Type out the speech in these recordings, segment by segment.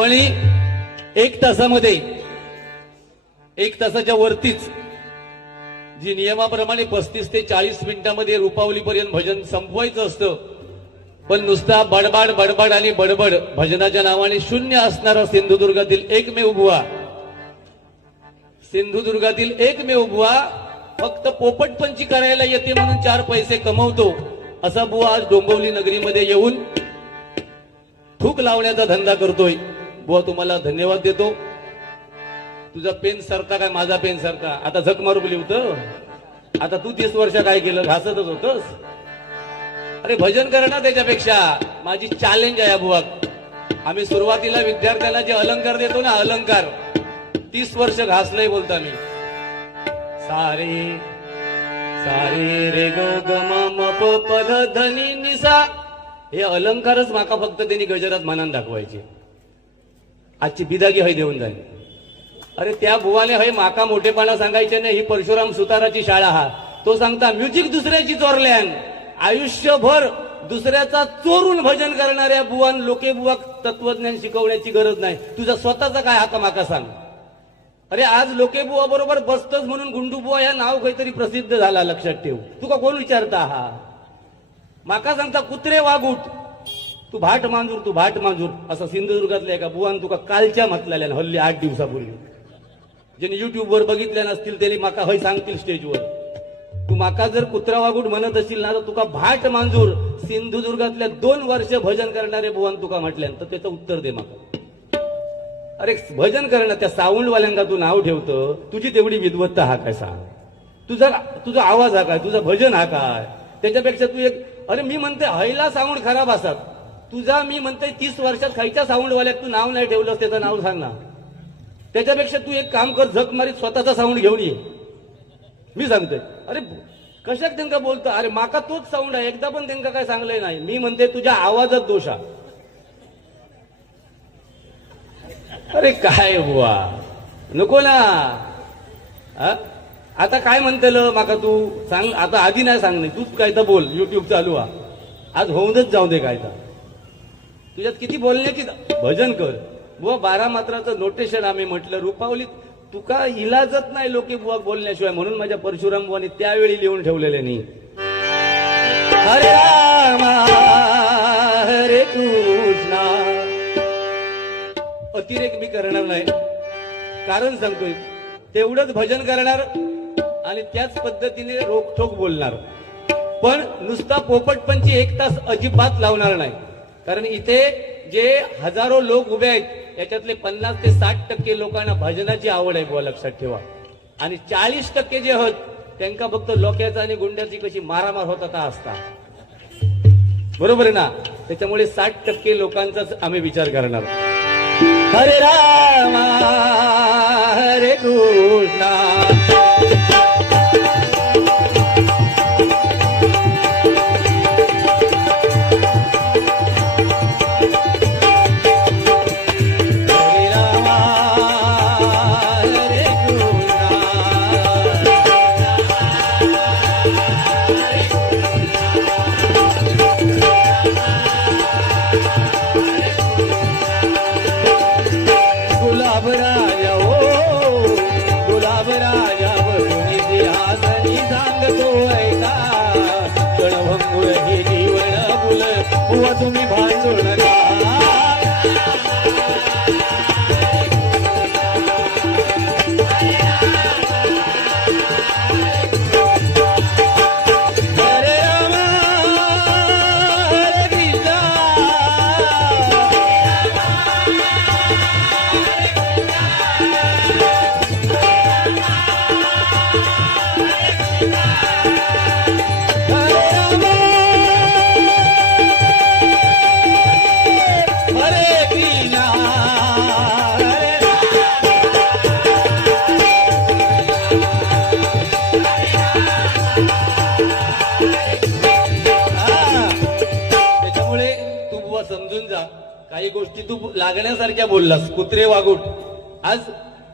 आणि 1 तासामध्ये 1 तासाच्या वरतीच जी नियमाप्रमाणे 35 ते 40 मिनिटांमध्ये रूपावलीपर्यंत भजन संपवायचं असतं, पण नुसता बडबड बडबड आणि बडबड भजनाच्या नावाने शून्य असणारा सिंधुदुर्गातील एकमेव बुवा, सिंधुदुर्गातील एकमेव बुवा फक्त पोपटपंची करायला येते म्हणून 4 पैसे कमवतो असा बुवा आज डोंबिवली नगरीमध्ये येऊन थूक लावण्याचा धंदा करतोय. बुवा तुम्हाला धन्यवाद देतो. तुझा पेन सरता काय माझा पेन सरता? आता झक मारू लिहतं. आता तू 30 वर्ष काय केलं? घासतच होतस. अरे भजन कर ना. त्याच्यापेक्षा माझी चॅलेंज आहे बुवा. आम्ही सुरुवातीला विद्यार्थ्यांना जे अलंकार देतो ना, अलंकार 30 वर्ष घासलंय बोलता मी. सारे सारे रे ग ग म म प प ध ध नि नि सा, हे अलंकारच माका फक्त त्यांनी गजरात मनान दाखवायचे. आजची बिदागी हय देऊन जाईल. अरे त्या बुवाने हय माका मोठेपणा सांगायचे नाही. ही परशुराम सुताराची शाळा हा. तो सांगता म्युझिक दुसऱ्याची चोरल्यान. आयुष्यभर दुसऱ्याचा चोरून भजन करणाऱ्या बुवान लोके बुवा तत्वज्ञान शिकवण्याची गरज नाही. तुझा स्वतःचा काय आता माका सांग. अरे आज लोके बुवा बरोबर बसतच म्हणून गुंडू बुवा या नाव काहीतरी प्रसिद्ध झाला. लक्षात ठेव. तुका कोण विचारता हा? माका सांगता कुत्रे वागूट, तू भाट मांजूर, तू भाट मांजूर असं सिंधुदुर्गातल्या एका बुवान तुका कालच्या म्हटलेल्या हल्ली 8 दिवसापूर्वी. ज्यांनी युट्यूबवर बघितल्या नसतील त्यांनी माका हय सांगतील स्टेजवर. तू माका जर कुत्रा वागूट म्हणत असतील ना, तर तुका भाट मांजूर सिंधुदुर्गातल्या 2 वर्ष भजन करणारे बुवान तुका म्हटल्यान तर त्याचं उत्तर दे माका. अरे भजन करणं त्या साऊंडवाल्यांना तू नाव ठेवतं. तुझी तेवढी विद्वत्ता हा काय सांग. तुझा आवाज हा काय, तुझं भजन हा काय. त्याच्यापेक्षा तू एक, अरे मी म्हणते हयला साऊंड खराब असतात. तुझा मी म्हणते 30 वर्षात खायच्या साऊंडवाल्यात तू नाव नाही ठेवलंस त्याचं नाव सांग ना. त्याच्यापेक्षा तू एक काम कर, झक मारीत स्वतःचा साऊंड घेऊन ये. मी सांगतोय. अरे कशाक त्यांना बोलतो? अरे माका तोच साऊंड आहे. एकदा पण त्यांना काय सांगलंय नाही. मी म्हणते तुझ्या आवाजात दोष आहे. अरे काय बुवा नको ना. आता काय म्हणतेल माका तू सांग. आता आधी नाही सांग, नाही तूच काय तर बोल. युट्यूब चालू हा. आज होऊनच जाऊ दे. काय तर तुझ्यात किती बोलण्याची. भजन कर बुवा. 12 मात्राचं नोटेशन आम्ही म्हटलं रूपावलीत तुका इलाजच नाही लोके बुवा बोलण्याशिवाय. म्हणून माझ्या परशुराम बुवाने त्यावेळी लिहून ठेवलेले नाही. हरे राम हरे कृष्णा. अतिरेक मी करणार नाही. कारण सांगतोय तेवढंच भजन करणार आणि त्याच पद्धतीने रोखठोक बोलणार. पण नुसता पोपटपंची 1 तास अजिबात लावणार नाही. कारण इथे जे हजारो लोक उभे आहेत याच्यातले 50 ते 60% लोकांना भजनाची आवड आहे बुवा. लक्षात ठेवा. आणि 40% जे आहेत त्यांना फक्त लोक्याचा आणि गुंड्याची कशी मारामार होता का असता. बरोबर आहे ना. त्याच्यामुळे 60% लोकांचाच आम्ही विचार करणार. हरे राम हरे कृष्णा. तुम्ही भांडू नका. हरे राम हरे कृष्णा. समजून जा. काही गोष्टी तू लागण्यासारख्या बोललास. कुत्रे वागूट. आज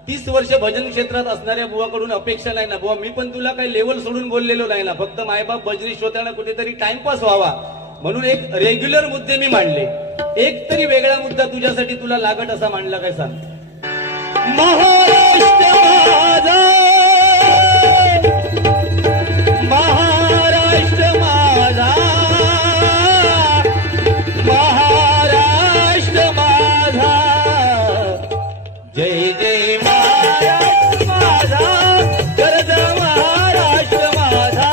30 वर्ष भजन क्षेत्रात असणाऱ्या बुवाकडून अपेक्षा नाही ना बुवा. मी पण तुला काही लेवल सोडून बोललेलो नाही ना. फक्त मायबाप भजनी श्रोत्यांना कुठेतरी टाइमपास व्हावा म्हणून एक रेग्युलर मुद्दे मी मांडले. एक तरी वेगळा मुद्दा तुझ्यासाठी तुला लागत असा मांडला काय सांग. महाराष्ट्र माझा, महाराष्ट्र माझा, महाराष्ट्र माझा, जय जय महाराष्ट्र माझा, कर्ज महाराष्ट्र माझा.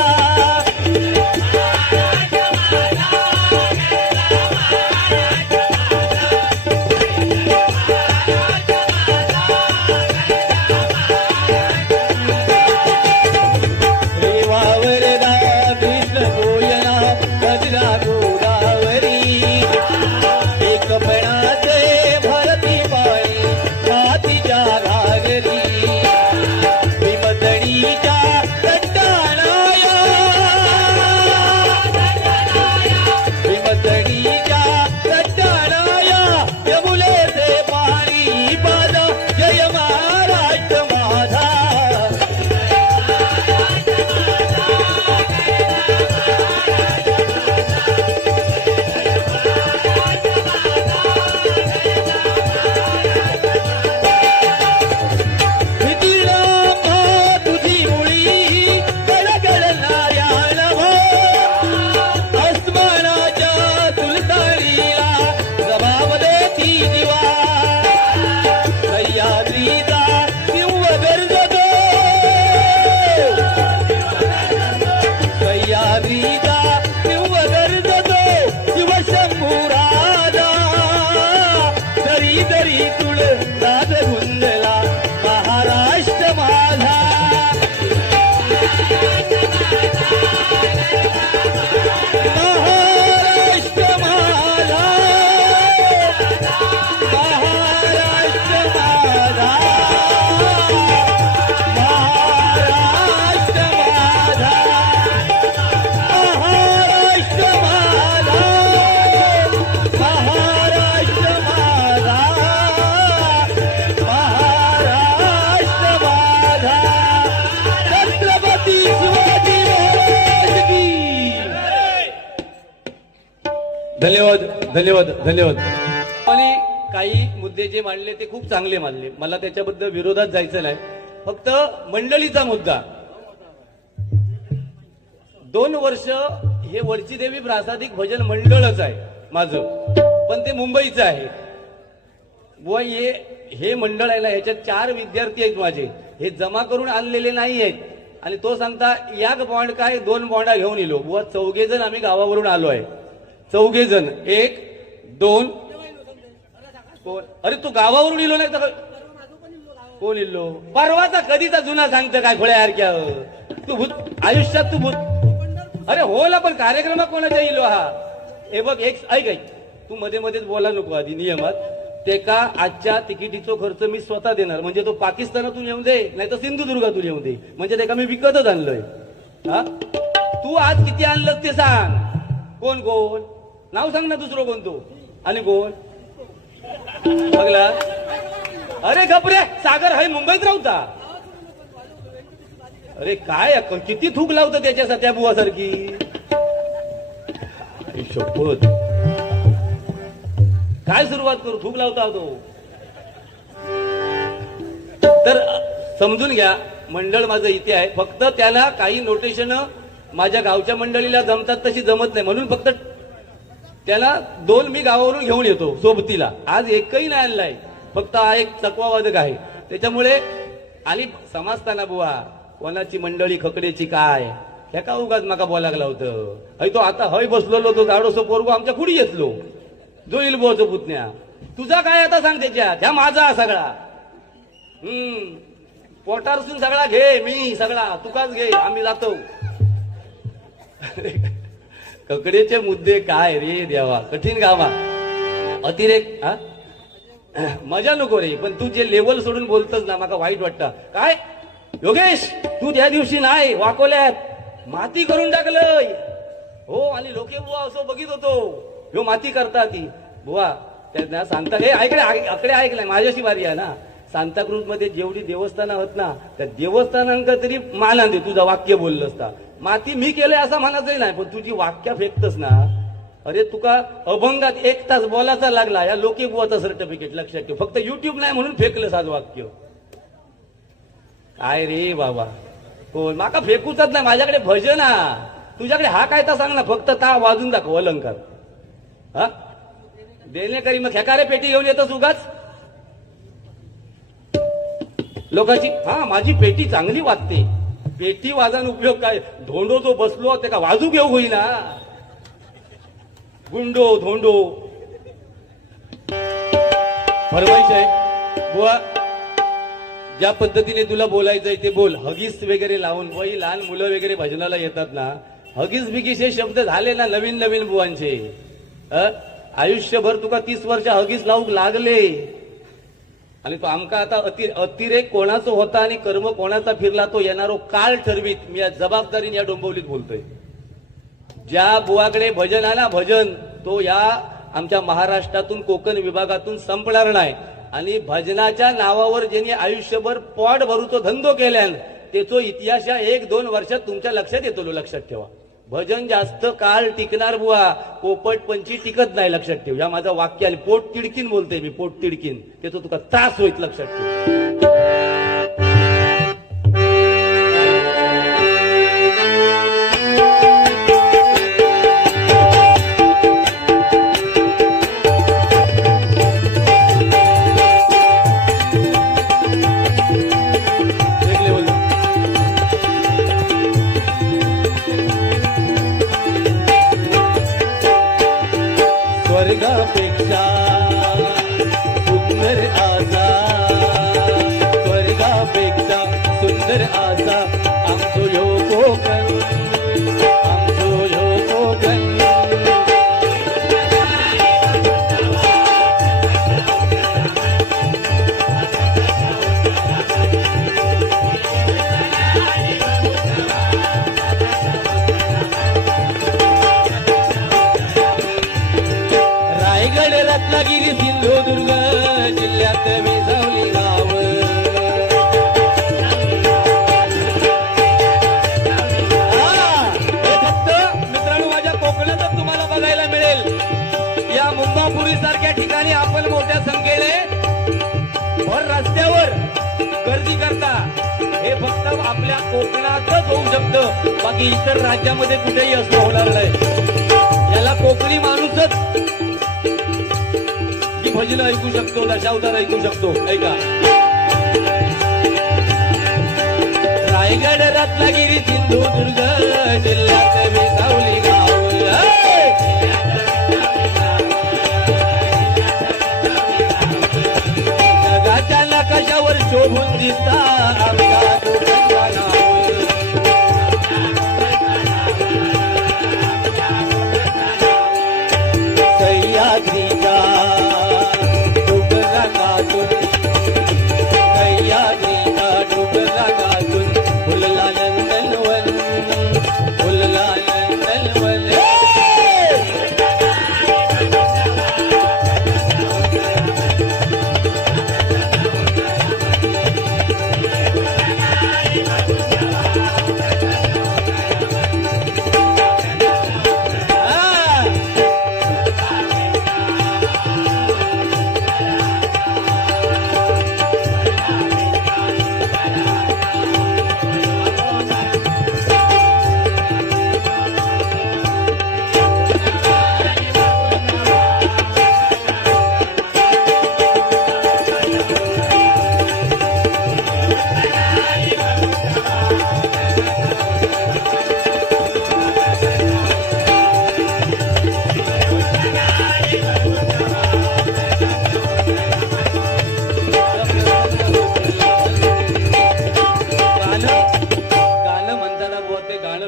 धन्यवाद धन्यवाद धन्यवाद. आणि काही मुद्दे जे मांडले ते खूप चांगले मानले, मला त्याच्याबद्दल विरोधात जायचं नाही. फक्त मंडळीचा मुद्दा, 2 वर्ष हे वरची देवी प्रासादिक भजन मंडळच आहे माझं, पण ते मुंबईचं आहे. व हे मंडळ आहे ना, ह्याच्यात 4 विद्यार्थी आहेत माझे, हे जमा करून आणलेले नाही आहेत. आणि तो सांगता एक बॉन्ड काय 2 बॉन्डा घेऊन येलो. बुवा 4 जण आम्ही गावावरून आलो आहे, 4 जण, 1 2 कोण. अरे तू गावावरून इलो नाही तर कोण इल्लो? परवाचा कधीचा जुना सांगतं काय खोळ्यासारख्या. तू भूत आयुष्यात तू भूत. अरे होला पण कार्यक्रमात कोणाच्या इलो हा. हे बघ एक ऐक ऐक, तू मध्ये मध्येच बोला नको आधी नियमात. ते का आजच्या तिकिटीचा खर्च मी स्वतः देणार, म्हणजे तो पाकिस्तानातून येऊन दे नाही तर सिंधुदुर्गातून येऊन दे, म्हणजे ते का मी विकतच आणलंय. हा तू आज किती आणलंस ते सांग. कोण कोण नाव सांग ना, दुसरं कोण तू आणि कोण बघला. अरे गपरे, सागर हाय मुंबईत राहता. अरे काय किती थूक लावतं त्याच्या सत्या बुवासारखी. शपथ काय सुरुवात करू, थूक लावता तो. तर समजून घ्या, मंडळ माझं इथे आहे, फक्त त्याला काही नोटेशन माझ्या गावच्या मंडळीला जमतात तशी जमत नाही, म्हणून फक्त त्याला 2 मी गावावरून घेऊन येतो सोबतीला. आज एकही नाही आणलाय, फक्त हा एक चकवावादक आहे त्याच्यामुळे. आणि समजताना बुवा कोणाची मंडळी खकडेची काय ह्या का उगाच नका बोलायला होतं. हय तो आता हय बसलो तो दाडोसो पोरगो आमच्या कुडी येतलो, जो इलबोचं पुतण्या. तुझा काय आता सांग त्याच्यात, ह्या माझा सगळा. पोटारसून सगळा घे, मी सगळा तुकाच घे, आम्ही जातो. ककडेचे मुद्दे काय रे देवा, कठीण गावा. अतिरेक हा मजा नको रे, पण तू जे लेवल सोडून बोलतस ना मला वाईट वाटतं. काय योगेश, तू त्या दिवशी नाही वाकोल्यात माती करून टाकलंय. हो, आणि लोके बुवा असं बघित होतो, ह्यो माती करता ती बुवा. त्यांना सांगता हे आकडे ऐकलंय, माझ्याशी वारी आहे ना. सांताक्रूज मध्ये जेवढी देवस्थानं आहेत ना, त्या देवस्थानांक तरी मानांदे तुझं वाक्य बोललं असता. माती मी केलंय असं म्हणायचंही नाही, पण तुझी वाक्य फेकतस ना अरे तुका अभंगात 1 तास बोलायचा लागला या लोके बुवाचा सर्टिफिकेट लक्षात ठेव. फक्त युट्यूब नाही म्हणून फेकलं साध वाक्य. काय रे बाबा हो माका फेकूच नाही. माझ्याकडे भजन हा तुझ्याकडे हा काय तर सांग ना. फक्त ता वाजून दाखव अलंकार. हा देणेकरी मग ह्या रे पेटी घेऊन येतोस उगाच लोकांची. हा माझी पेटी चांगली वाजते. पेटी वाजन उपयोग काय. धोंडो जो बसलो ते का वाजू घेऊ होईना. गुंडो धोंडो फरमाईश आहे बुवा. ज्या पद्धतीने तुला बोलायचंय ते बोल. हगीस वगैरे लावून वही लहान मुलं वगैरे भजनाला येतात ना. हगीस बिगीस हे शब्द झाले ना नवीन नवीन बुवांचे. आयुष्यभर तुका 30 वर्ष हगीस लावूक लागले. आणि तो आमका आता अतिरेक कोणाचा होता आणि कर्म कोणाचा फिरला तो येणारो काळ ठरवीत. मी या जबाबदारीने या डोंबिवलीत बोलतोय. ज्या बुवाकडे भजन आहे ना भजन तो या आमच्या महाराष्ट्रातून कोकण विभागातून संपणार नाही. आणि भजनाच्या नावावर ज्यांनी आयुष्यभर पोट भरूचो धंदो केल्यान त्याचो इतिहास या 1-2 वर्षात तुमच्या लक्षात येतो. लक्षात ठेवा भजन जास्त काळ टिकणार बुवा. पोपट पंची टिकत नाही. लक्षात ठेव. या माझं वाक्य आली. पोट तिडकीन बोलते मी. पोट तिडकीन त्याचा तुका त्रास होईल. लक्षात ठेव. स्वर्गापेक्षा सुंदर आसा. स्वर्गापेक्षा सुंदर आसा. आमचो ह्यो कोकण. आमचो ह्यो कोकण. रायगड रत्नागिरी सिंधुदुर्ग जिल्ह्यात विसावली गाव. हे फक्त मित्रांनो माझ्या कोकणातच तुम्हाला बघायला मिळेल. या मुंबापुरी सारख्या ठिकाणी आपण मोठ्या संख्येने भर रस्त्यावर गर्दी करता. हे फक्त आपल्या कोकणातच होऊ शकतं. बाकी इतर राज्यामध्ये कुठेही असं होणार नाही. याला कोकणी माणूसच भजन ऐकू शकतो. दशावतार ऐकू शकतो. ऐका. रायगड रत्नागिरी सिंधुदुर्ग जिल्ह्यात विसावली गाव. जगाच्या नकाशावर शोभून दिसता आमच्या कोकणचा नाव. सह्याद्रीच्या सह्याद्रीच्या डोंगरातून फुलला नंदनवन. फुलला नंदनवन.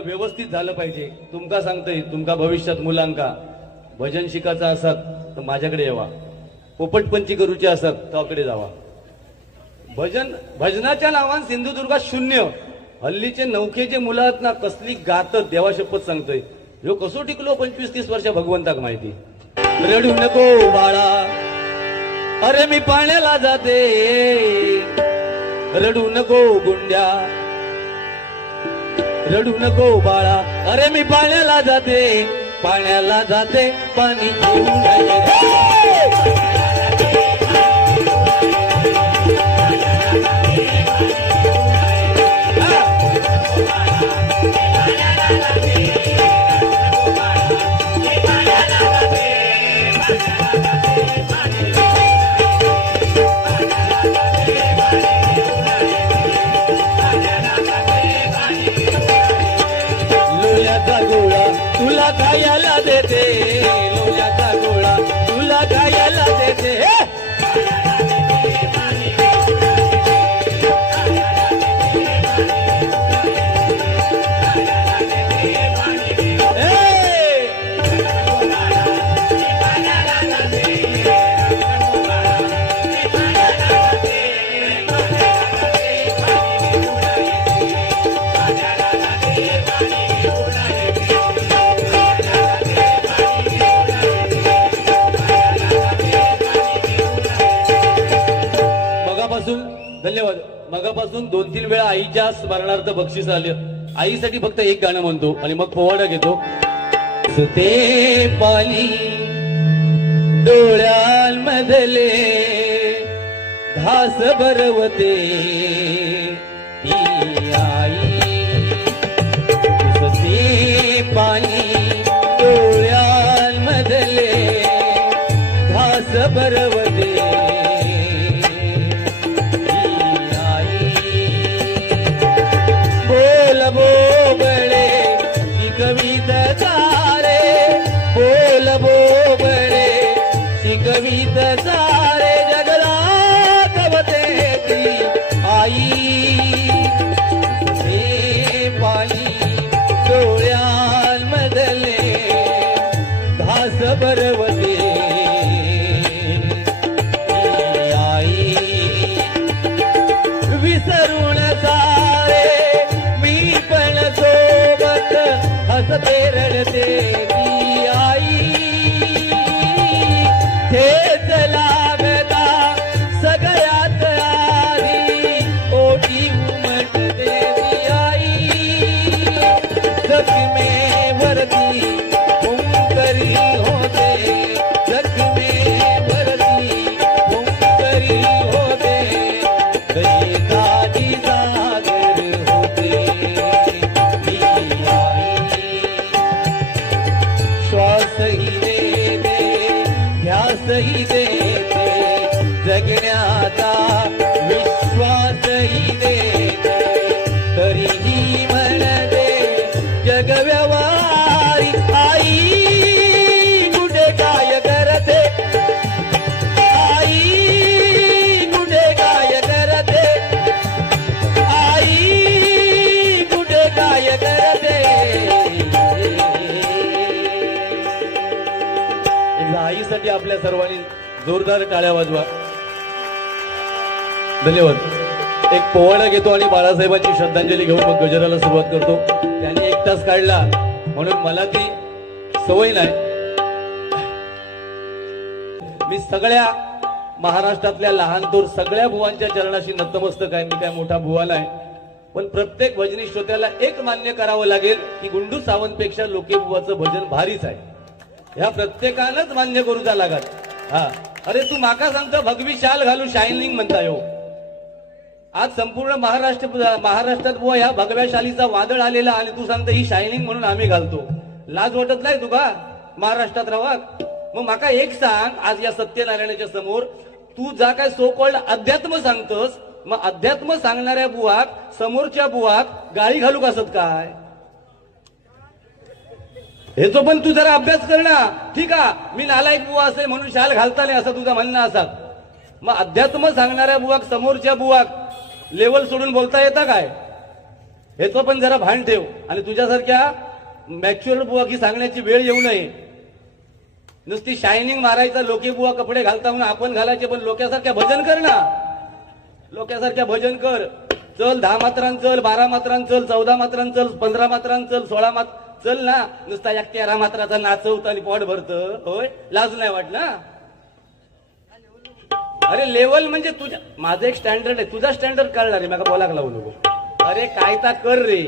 व्यवस्थित झालं पाहिजे. तुमका सांगतोय तुमका भविष्यात मुलांका भजन शिकायचं असत तर माझ्याकडे यावा. पोपटपंची करूची असत त्याकडे जावा. भजनाच्या नावान सिंधुदुर्गात शून्य. हल्लीचे नौकेचे मुलं आहेत ना कसली गातात देवा शपथ सांगतोय. ह्यो कसो टिकलो 25-30 वर्ष भगवंताक माहिती. रडू नको बाळा अरे मी पाण्याला जाते. रडू नको गुंड्या. रडू नको बाळा अरे मी पाण्याला जाते. पाण्याला जाते पाणी घेऊन ये. लोण्याचा गोळा तुला खायला देते, लोण्याचा गोळा तुला खायला देते. मगापासून धन्यवाद. मगापासून 2-3 वेळा आईच्या स्मरणार्थ बक्षीस आलं. आईसाठी फक्त एक गाणं म्हणतो आणि मग पोवाडा घेतो. सुते पाणी डोळ्यांमधले घास भरवते ती आई. सुते पाणी डोळ्यांमधले घास भरवते बोबळे ती कविता सारे, बोल बोबळे ती कविता सारे जगला कवते ती आई. ते पाणी डोळ्यांमधले घास भरवते ती आई. विसरून सारे पण सोबत हसते रडते ती आई. हेच लागता सगळ्यात आधी ओटी उमटते ती आई. जखमेवरती हुंकरी होते, जखमेवरती हुंकरी होते, दैताची जागर होते. श्वासही देते, ध्यासही देते, जगण्याचा विश्वासही देते, तरीही म्हणते जग व्यवहारी आई. कुठे काय करते आई, कुठे काय करते आई, कुठे काय करते. आईसाठी आपल्या सर्वांनी जोरदार टाळ्या वाजवा. धन्यवाद. एक पोवाडा घेतो आणि बाळासाहेबांची श्रद्धांजली घेऊन मग गजराला सुरुवात करतो. त्यांनी 1 तास काढला म्हणून मला ती सवय नाही. मी सगळ्या महाराष्ट्रातल्या लहान थोर सगळ्या बुवांच्या चरणाशी नतमस्तक आहे. मी काय मोठा बुवा नाही, पण प्रत्येक भजनी श्रोत्याला एक मान्य करावं लागेल की गुंडू सावंतपेक्षा लोके बुवाचं भजन भारीच आहे. ह्या प्रत्येकानंच मान्य करूचा लागत. हा, अरे तू माका सांगतो भगवी शाल घालू शायनिंग म्हणता येऊ. आज संपूर्ण महाराष्ट्रात बुवा ह्या भगव्या शालीचा वादळ आलेला आणि तू सांगतो ही शायनिंग म्हणून आम्ही घालतो. लाज वाटत नाही तुका महाराष्ट्रात राहा. मग माका एक सांग, आज या सत्यनारायणाच्या समोर तू जा काय सो कॉल्ड अध्यात्म सांगतोस, मग अध्यात्म सांगणाऱ्या बुवाक समोरच्या बुवाक गाळी घालू कसत काय? हे जो पण तू जरा अभ्यास कर ना. ठीक आहे, मी नालायक बुवा असेल म्हणून शाल घालता नाही असं तुझं म्हणणं असा. मग अध्यात्म सांगणाऱ्या बुवाक समोरच्या बुवाक लेवल सोडून बोलता येतं काय? हेच पण जरा भान ठेव. आणि तुझ्यासारख्या मॅच्युअर बुवा की सांगण्याची वेळ येऊ नये. नुसती शायनिंग मारायचा लोके बुवा कपडे घालता म्हणून आपण घालायचे, पण लोक्यासारख्या भजन कर ना. लोक्यासारख्या भजन कर. चल 10 मात्रां चल, 12 मात्रां चल, 14 मात्रां चल, 15 मात्रां चल, 16 मात्र चल ना. नुसता एक 13 मात्राचा नाचवत आणि पोट भरतं. होय, लाज नाही वाटला? अरे लेवल म्हणजे तुझ्या, माझं एक स्टँडर्ड आहे, तुझा स्टँडर्ड कळणार रे. मला बोलायला लावू नको. अरे काय ता कर रे.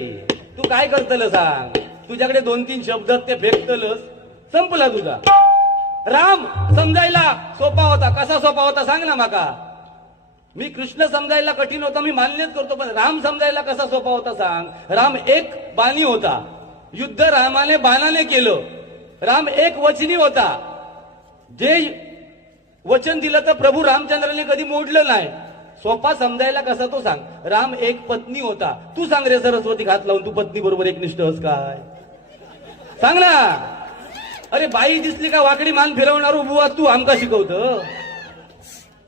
तू काय करतल सांग. तुझ्याकडे 2-3 शब्द ते फेकतलस. संपला तुझा. राम समजायला सोपा होता. कसा सोपा होता सांग ना माका. मी कृष्ण समजायला कठीण होता मी मान्यच करतो, पण राम समजायला कसा सोपा होता सांग. राम एक बाणी होता. युद्ध रामाने बाणाने केलं. राम एक वचनी होता. जे वचन दिलं तर प्रभू रामचंद्राने कधी मोडलं नाही. सोपा समजायला कसा तो सांग. राम एक पत्नी होता. तू सांग रे सरस्वती हात लावून, तू पत्नी बरोबर एकनिष्ठ हस काय सांग ना. अरे बाई दिसली का वाकडी मान फिरवणार बुवा तू आमका शिकवत.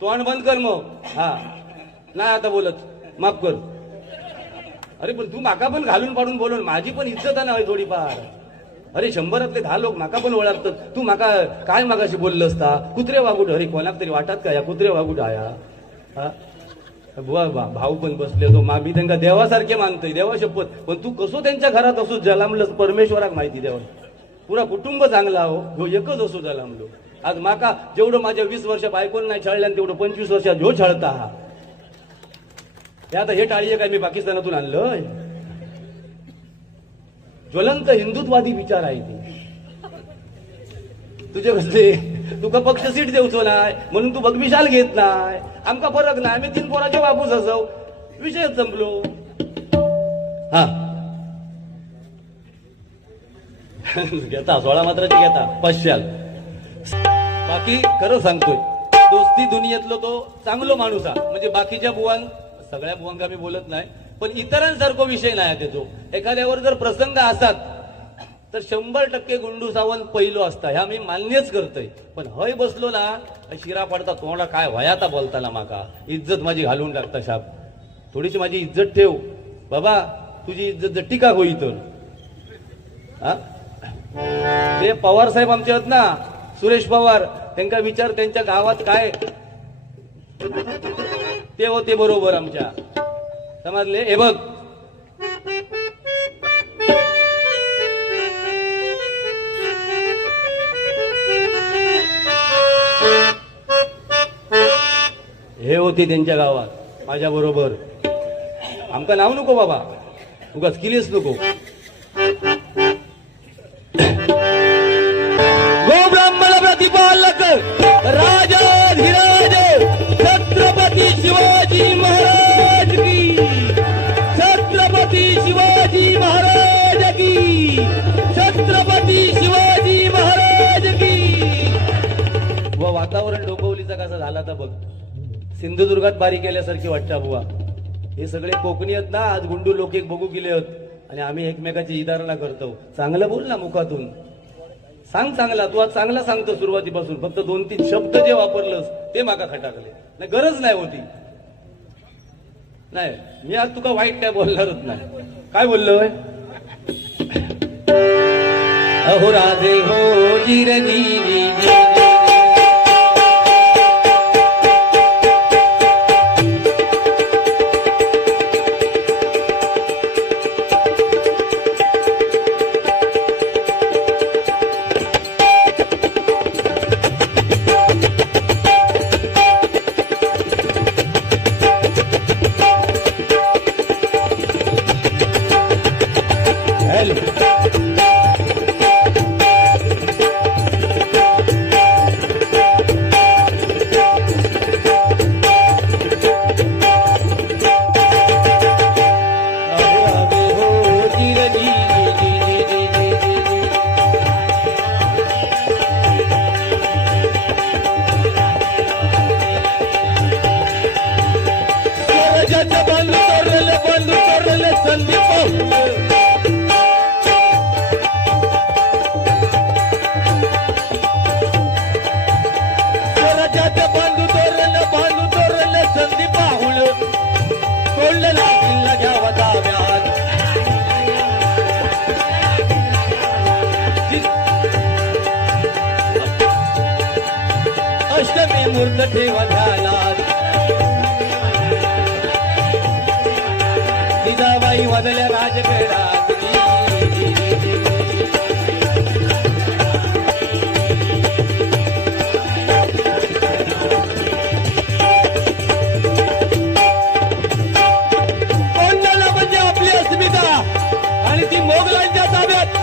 तोंड बंद कर मग. हा नाही आता बोलत माफ कर. अरे पण तू माका पण घालून पाडून बोलून माझी पण इज्जत आहे ना थोडीफार. अरे 100 दहा लोक माका पण ओळखतात. तू माका काय मागाशी बोललं असता कुत्रे वागूट. अरे कोणाक तरी वाटत का या कुत्रे वागूट आया. हा बुवा भाऊ पण बसले तो मी त्यांना देवासारखे मानतोय देवा शपथ. पण तू कसो त्यांच्या घरात असो जलामलंस परमेश्वराक माहिती. देवा पुरा कुटुंब चांगला हो ह्यो एकच असो जलामलो. आज माका जेवढं माझ्या 20 वर्ष बायकोन नाही छळल्यान तेवढं 25 वर्षात ह्यो छळता हा. हे आता हे टाळीये काय मी पाकिस्तानातून आणलंय. ज्वलंत हिंदुत्ववादी विचार आहे ते तुझे कसले. तुका पक्ष सीट देऊचो नाही म्हणून तू बगविशाल घेत नाही. आमका फरक नाही. आम्ही 3 पोराचे बापूस असो. विषय संपलो. हा घेता 16 मात्राची घेता पश्चाल. बाकी खरं सांगतोय दोस्ती दुनियेतलो तो चांगलो माणूस हा. म्हणजे बाकीच्या बुवांक सगळ्या बुवांका मी बोलत नाही पण इतरांसारखो विषय नाही त्याचो. एखाद्यावर जर प्रसंग असतात तर 100% गुंडू सावंत पहिलो असता ह्या मी मान्यच करतोय. पण हय बसलो ना शिरा पडता तोंडा काय वयाता बोलताना माका इज्जत माझी घालून टाकता. शाप थोडीशी माझी इज्जत ठेव बाबा. तुझी इज्जत जर टीका होई तर हा. ते पवार साहेब आमचे आहेत ना सुरेश पवार त्यांना विचार त्यांच्या गावात काय ते होते बरोबर आमच्या समजले. हे बघ हे होते त्यांच्या गावात माझ्या बरोबर. आमका नाव नको बाबा उगाच किलीच नको. गोब्राह्मण प्रतिपालक राजाधिराज छत्रपती शिवाजी महाराज की. छत्रपती शिवाजी महाराज की. छत्रपती शिवाजी महाराज की. व वातावरण डोंबिवलीचा कसा झाला तर बघ. सिंधुदुर्गात बारी केल्यासारखी वाटतं बुवा. हे सगळे कोकणी आहेत ना आज गुंडू लोक एक बघू गेले आहेत आणि आम्ही एकमेकाची इदारणा करतो. चांगलं बोल ना मुखातून सांग चांगला. तू आज चांगला सांगतो सुरुवातीपासून. फक्त 2-3 शब्द जे वापरलंस ते माका खटाकले. नाही गरज नाही होती. नाही मी आज तुका वाईट काय बोलणारच नाही. काय बोललोय. अहो राधे हो जिरजी मूर्त ठेवा ध्यानात. जिजाबाई वाजल्या राजगडात. कोंडाणा म्हणजे आपली अस्मिता आणि ती मोगलांच्या ताब्यात.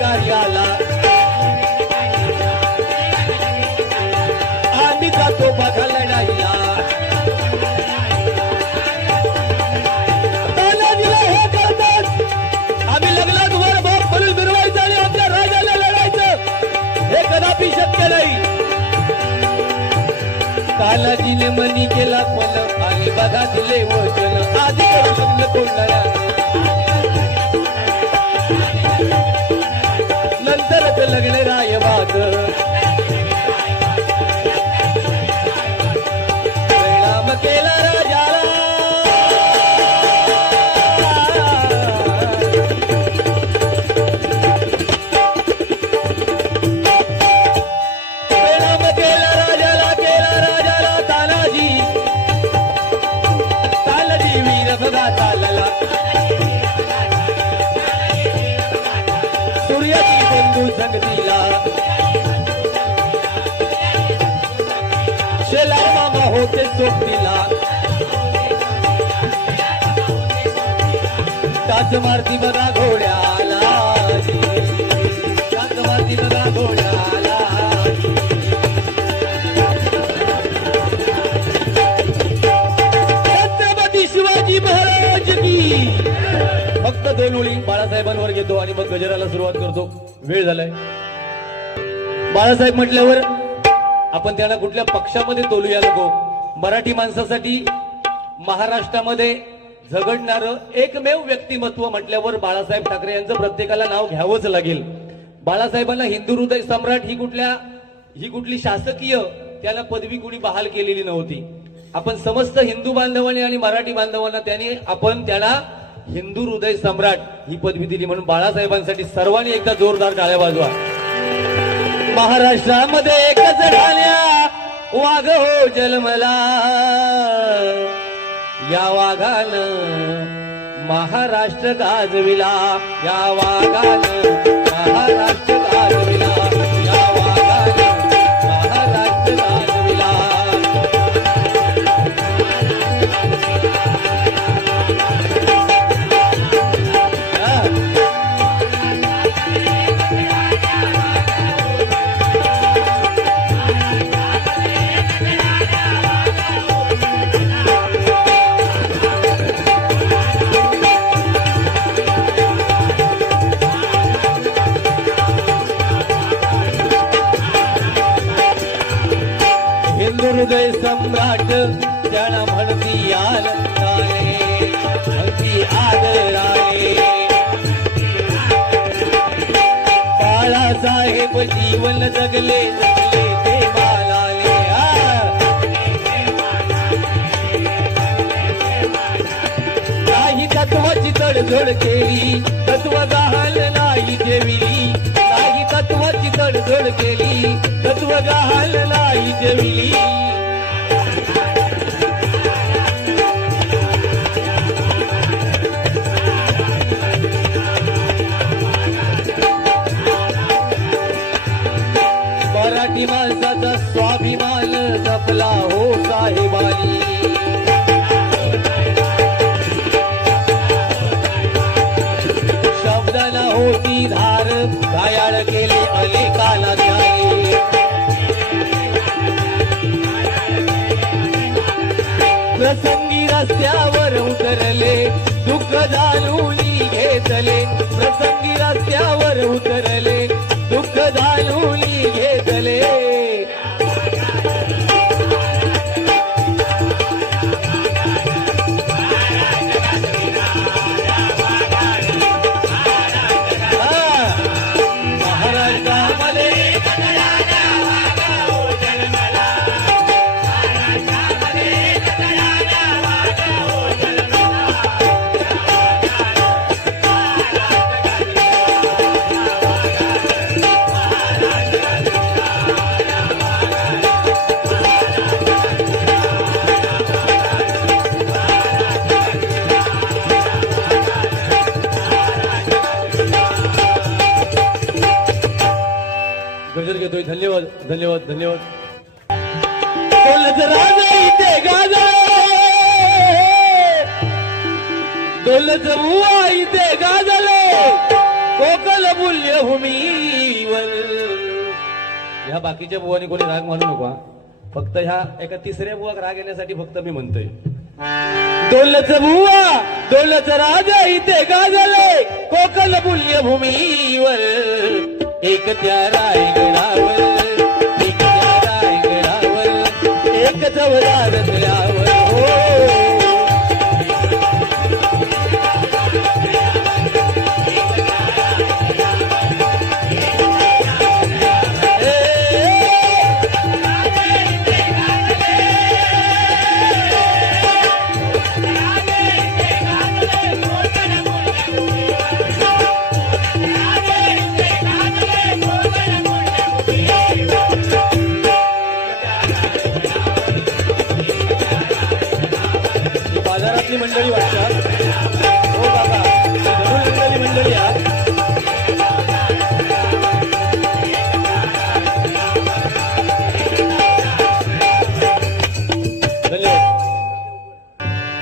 कार्याला आम्ही जातो बघा लढाईला तानाजीला हे करतात आम्ही लग्नात वर बाप म्हणून मिरवायचं आणि आपल्या राजाला लढायचं हे कदापि शक्य नाही तानाजीने मनी केला पण आणि बघा दिले वचन आधी लग्न कोंडाळ्या नंतरच लग्न रायबाग परिणाम केला राजाला परिणाम केला राजाला तानाजी वीर सदा चालला सूर्याची बंधू संगतीला शेलार मामा होते सोबतीला टाच मारती बघा घोड्याला टाच मारती बघा घोड्याला छत्रपती शिवाजी महाराज की फक्त 2 ओळी बाळासाहेबांवर घेतो आणि मग गजराला सुरुवात करतो वेळ झालाय बाळासाहेब म्हटल्यावर आपण त्यांना कुठल्या पक्षामध्ये तोलूया नको मराठी माणसासाठी महाराष्ट्रामध्ये झगडणारं एकमेव व्यक्तिमत्व म्हटल्यावर बाळासाहेब ठाकरे यांचं प्रत्येकाला नाव घ्यावंच लागेल बाळासाहेबांना हिंदू हृदय सम्राट ही कुठली शासकीय त्याला पदवी कुणी बहाल केलेली नव्हती आपण समस्त हिंदू बांधवांनी आणि मराठी बांधवांना आपण त्याला हिंदू हृदय सम्राट ही पदवी दिली म्हणून बाळासाहेबांसाठी सर्वांनी एकदा जोरदार टाळ्या वाजवा महाराष्ट्रामध्ये एकच ढाल्या वाघ हो जन्मला या वाघानं महाराष्ट्र गाजविला या वाघानं महाराष्ट्र गाजविला या वाघानं महाराष्ट्र गाजविला हृदय सम्राट त्याला म्हणती आदराने म्हणती आदराने बाळासाहेब जीवन जगले ते बाळाले नाही तत्वाची तडजोड केली तत्व गहाल नाही जेविली नाही तत्वाची तडजोड केली तत्व गहाल नाही जेविली मराठी माणसाचा स्वाभिमान जपला हो साहेबानी शब्दाला होती धार घायाळ केले अनेकाला त्याने प्रसंगी रस्त्यावर उतरले दुःख जाणूनी घेतले प्रसंगी रस्त्यावर उतरले दुःख जाणूनी घेतले गजर घेतोय धन्यवाद धन्यवाद धन्यवाद डोलच राजा इथे गाजले डोलच बुवा इथे गाजले कोकल मूल्य भूमीवर. ह्या बाकीच्या बुवानी कोणी राग मानू नको हा. फक्त ह्या एका तिसऱ्या बुवाक राग येण्यासाठी फक्त मी म्हणतोय. डोलच बुवा डोलच राजा इथे गाजले कोकल मूल्य भूमीवर. एक त्या रायगडावर एक त्या रायगडावर एक चवदार तळ्यावर हो. बाजारातली मंडळी वाटतात हो बाबा. जरूर मंडळी मंडळी या.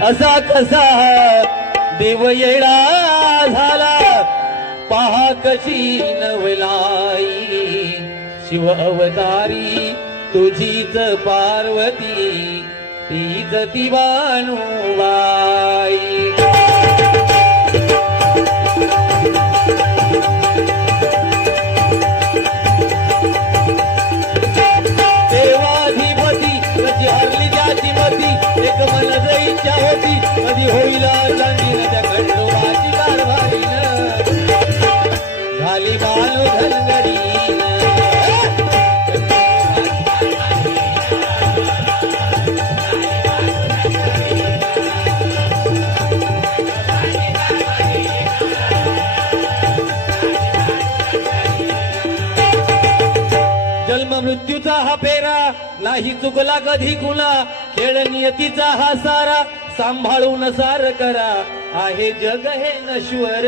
असा कसा देव येडा झाला पहा कशी नवलाई. शिव अवतारी तुझीच पार्वती तीच ती बाई. देवाधिपती कशी हरली त्याची मती एक मन इच्छा होती कधी होईल जाणील त्या खंडोबाची कारभारीनं झाली बालू धनगरीनं. जन्म मृत्यूचा हा फेरा नाही चुकला कधी कुणा. खेळ नियतीचा हा सारा सांभाळून सार करा. आहे जग हे नश्वर.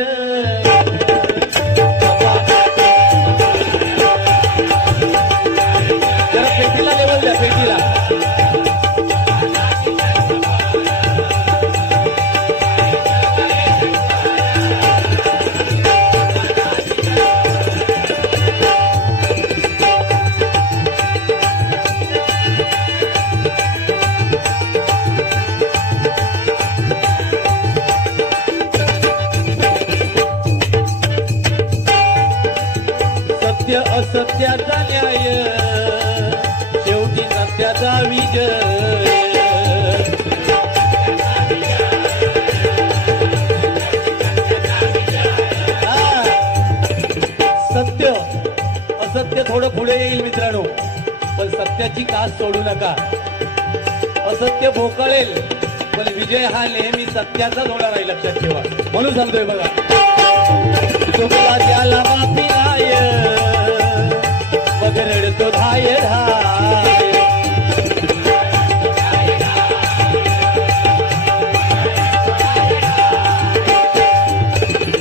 जरा पेटीला लेवल द्या पेटीला. सत्य असत्याचा न्याय शेवटी सत्याचा विजय. सत्य असत्य थोडं पुढे येईल मित्रांनो पण सत्याची कास सोडू नका. असत्य भोकाळेल पण विजय हा नेहमी सत्याचा होणार आहे लक्षात ठेवा. म्हणून सांगतोय बघा चुकला त्याला माफी नाय मग रडतो धाय धाय.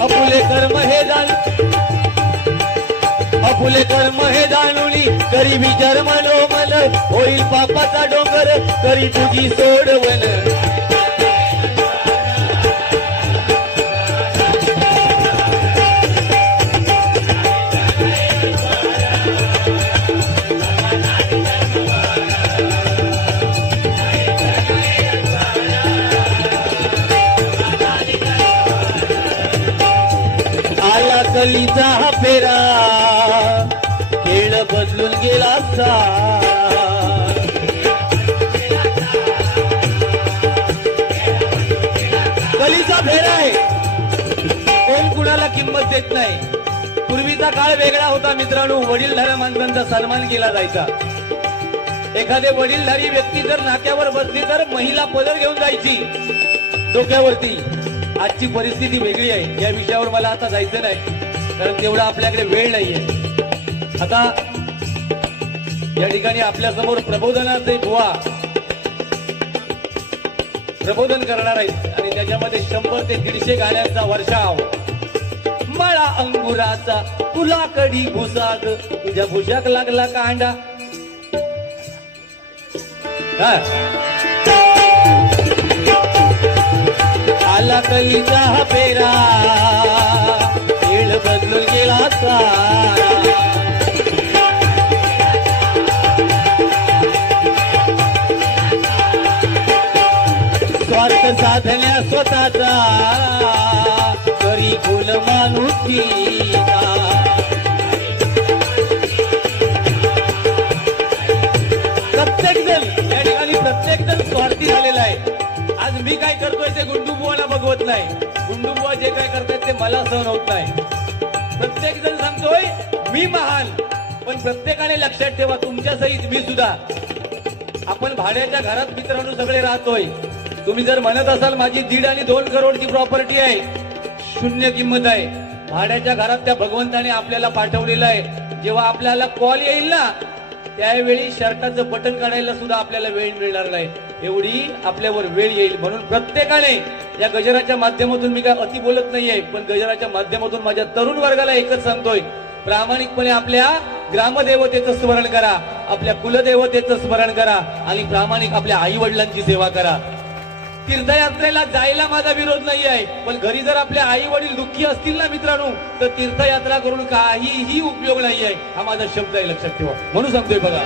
अपुले कर्म हे अपुले कर्म हे जाणुनी करी विचार मनोमन होईल पापाचा डोंगर करी तुझी सोडवण. आला कलीचा हा फेरा खेळ बदलून गेला सा. कलीचा फेरा आहे कोण कुणाला किंमत देत नाही. पूर्वीचा काळ वेगळा होता मित्रांनो. वडीलधाऱ्या माणसांचा सन्मान केला जायचा. एखादे वडीलधारी व्यक्ती जर नाक्यावर बसली तर महिला पदर घेऊन जायची डोक्यावरती. आजची परिस्थिती वेगळी आहे. या विषयावर मला आता जायचं नाही कारण तेवढा आपल्याकडे वेळ नाहीये. आता या ठिकाणी आपल्या समोर प्रबोधनाचे बुवा प्रबोधन करणार आहेत आणि त्याच्यामध्ये 100 ते 150 गाण्यांचा वर्षाव. मळा अंगुराचा तुला कडी भुसाग तुझ्या भुजाक लागला कांडा. आला कलीचा फेरा खेळ खेळ बदलून गेला सारा स्वार्थ साधल्या स्वतःचा करी फुल माणुसकीचा प्रत्येक जण या ठिकाणी प्रत्येक जण स्वार्थी झालेला आहे. आज मी काय करतोय ते गुंडूबुवाला बघवत नाही, गुंडूबुवा जे काय करतायत ते मला सहन होत नाही. प्रत्येक जण सांगतोय मी महान, पण प्रत्येकाने लक्षात ठेवा तुमच्या सहित मी सुद्धा आपण भाड्याच्या घरात मित्रांनो सगळे राहतोय. तुम्ही जर म्हणत असाल माझी 1.5 आणि 2 करोडची प्रॉपर्टी आहे, शून्य किंमत आहे. भाड्याच्या घरात त्या भगवंताने आपल्याला पाठवलेलं आहे. जेव्हा आपल्याला कॉल येईल ना त्यावेळी शर्टाचं बटन काढायला सुद्धा आपल्याला वेळ मिळणार नाही, एवढी आपल्यावर वेळ येईल. म्हणून प्रत्येकाने या गजराच्या माध्यमातून मी काय अति बोलत नाहीये, पण गजराच्या माध्यमातून माझ्या तरुण वर्गाला एकच सांगतोय, प्रामाणिकपणे आपल्या ग्रामदेवतेचं स्मरण करा, आपल्या कुलदेवतेचं स्मरण करा आणि प्रामाणिक आपल्या आई वडिलांची सेवा करा. तीर्थयात्रेला जायला माझा विरोध नाही आहे, पण घरी जर आपले आई वडील दुःखी असतील ना मित्रांनो तर तीर्थयात्रा करून काहीही उपयोग नाही आहे. हा माझा शब्द आहे, लक्षात ठेवा. म्हणून सांगतोय बघा,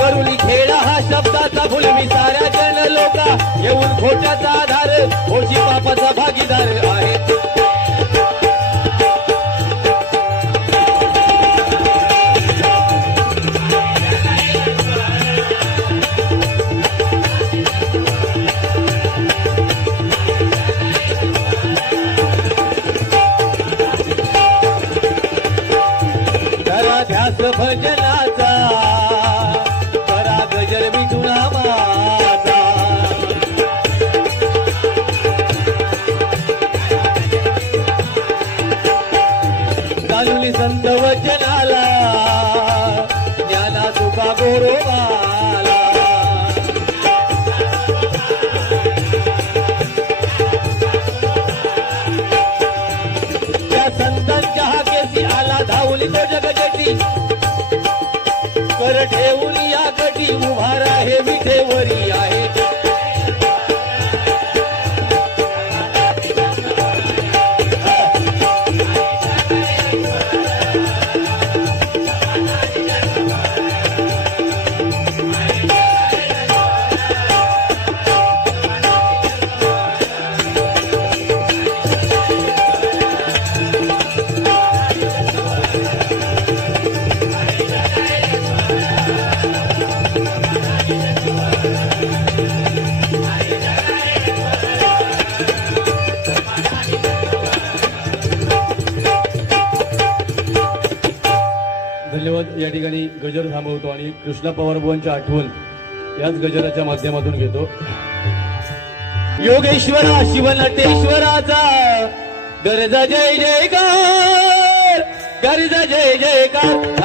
करुणी खेळ हा शब्दाचा फुल मी साऱ्या जन लोका येऊन खोट्याचा आधार होशी पापाचा भागीदार आहे. ध्यास भजनाचा करा गजर मिठुना माझा, चालुली संत वचनाला ज्ञाना तुका गोरोबाला, त्या संतांच्या हाकेसी आला धावली तो जगजेटी, कर ठेवून या गटी उभा राहे विठेवरी आहे. धन्यवाद. या ठिकाणी गजर थांबवतो आणि कृष्णा पवार बुवांची आठवण याच गजराच्या माध्यमातून घेतो. योगेश्वरा शिवनटेश्वराचा गरजा जय जयकार, गरजा जय जयकार.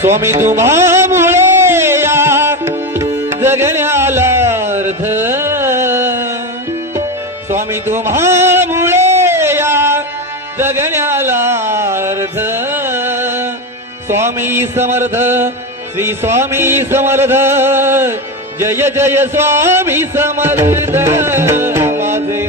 स्वामी तुम्हामुळे या जगण्याला अर्थ, स्वामी तुम्हामुळे या जगण्याला अर्थ. स्वामी समर्थ श्री स्वामी समर्थ, जय जय स्वामी समर्थ. माझे